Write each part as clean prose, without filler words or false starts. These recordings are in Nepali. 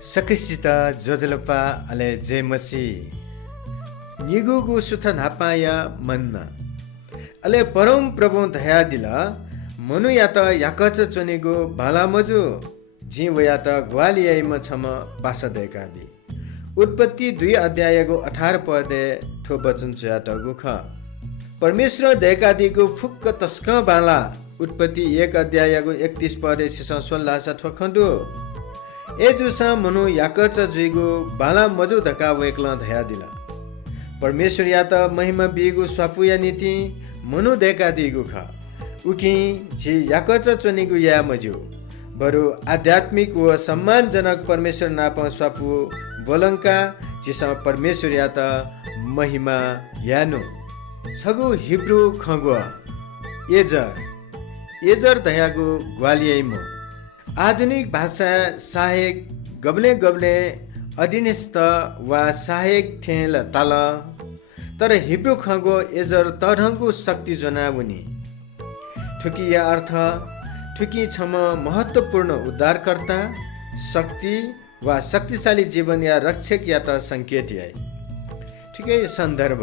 Sakisita Jojalapa ale Jemasi Nigugu Suthan Hapaya Manna Ale Param Prabhu Dayadila Manu Yata Yakacha Chonigo Balamaju Jinwayata Gwaliai Machama Pasa Dekabi उत्पत्ति 2 अध्यायको 18 पदे ठो वचन चयाटा गुखा परमेश्वर दैकादिको फुक्क तस्क बाला उत्पत्ति 1 अध्यायको 31 पदे सिसा 16 ठोखण्डो ए जुसा मनु याकच जुइगो बाला मजु धका वेक्ला धया दिला परमेश्वर या त महिमा बिगु स्वापुया नीति मनु दैकादिगु खा उकि जे याकच चनिगु या मजु बरु आध्यात्मिक व सम्मानजनक परमेश्वर नाप स्वापु बोलंका जिसा परमेश्वर या त महिमा यानो छगु हिब्रू खगो एजर दयागु ग्वालियम आधुनिक भाषा सहायक गबले अधीनस्थ वा सहायक ठेल तल तर हिब्रू खगो एजर तढंगु शक्ति जनावनी ठुकिया अर्थ ठुकी छम महत्वपूर्ण उद्धारकर्ता शक्ति वा शक्तिशाली जीवन या रक्षक या त संकेत है ठिकै सन्दर्भ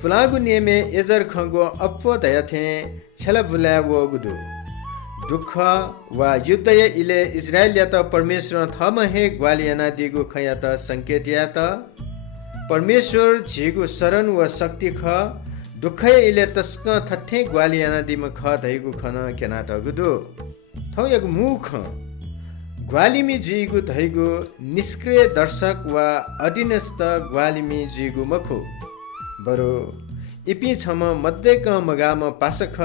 फुलागु नियमे एजर खगो अप्पो दयाथे छला बुला वो गुदु दुख वा युद्ध या इले इजरायल या त परमेश्वर थम हे ग्वालियाना दिगु खया त संकेत या त परमेश्वर झिगु शरण व शक्ति ख दुख इले तस्क थथे ग्वालियाना दिम ख धैगु खन केना त गुदु थौ यगु मुख ग्वालिमी जुइगु धैगु निष्क्रिय दर्शक वा अधीनस्थ ग्वालिमी जुइगु मखु बरो इपि छम मध्य क मगाम पासख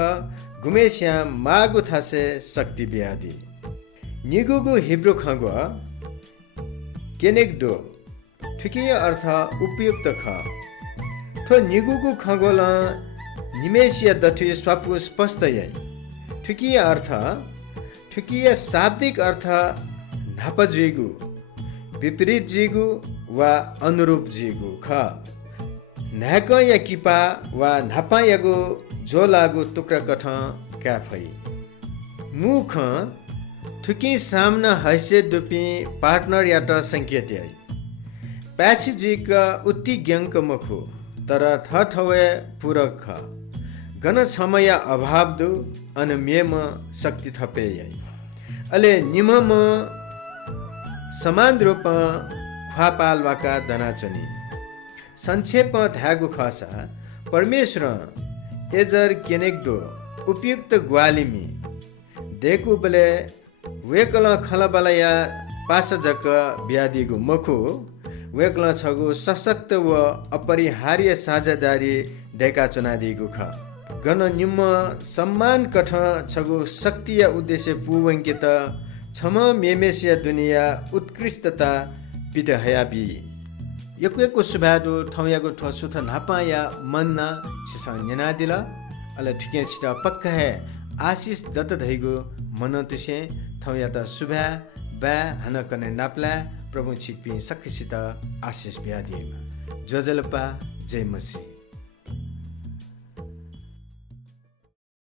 गुमेश्या मागु थासे शक्ति बियादी निगुगु हिब्रू खगो केनेगडो ठिकै अर्थ उपयुक्त ख ठो निगुगु खगोल निमेशिया दथि स्वापु स्पष्ट यै ठिकै अर्थ ठिकै शाब्दिक अर्थ नापजिगु विपरीत जिगु वा अनुरूप जिगु ख नाक या किपा वा नापायगु जो लागु टुक्रा कठ क्याफै मुख ठुकी सामना हैसियत दुपी पार्टनर या त संकेत है प्याछि जिक उति ग्यांक मखु तर थथवे पूरक ख गन समय अभाव दु अन मेम शक्ति थपे है अले निमम समान रूप ख्वापालवाका दनाचनी संक्षेप धागु खसा परमेश्वर एजर केनेगदो उपयुक्त ग्वालिमी देखु बले वेकल खलबलया पासजक ब्यादिगु मखु वेकल छगु सशक्त व अपरिहार्य साझेदारी डेका चुनादिगु ख गन निम्म सम्मान कठ छगु शक्ति या उद्देश्य पुवंकित छम मेमेसिया दुनिया उत्कृष्टता पिदहयाबी यकुयको सुभादु थौयागु ठसुथ नापाया मन्ना छिसा नेनादिला अले ठिके छिटा पक्का है आशीष दत्त धैगु मनतुसे थौया त सुभा बा हन कने नाप्ला प्रभु छिकपि सक्सित आशीष ब्यादिमा जजलपा जय मसी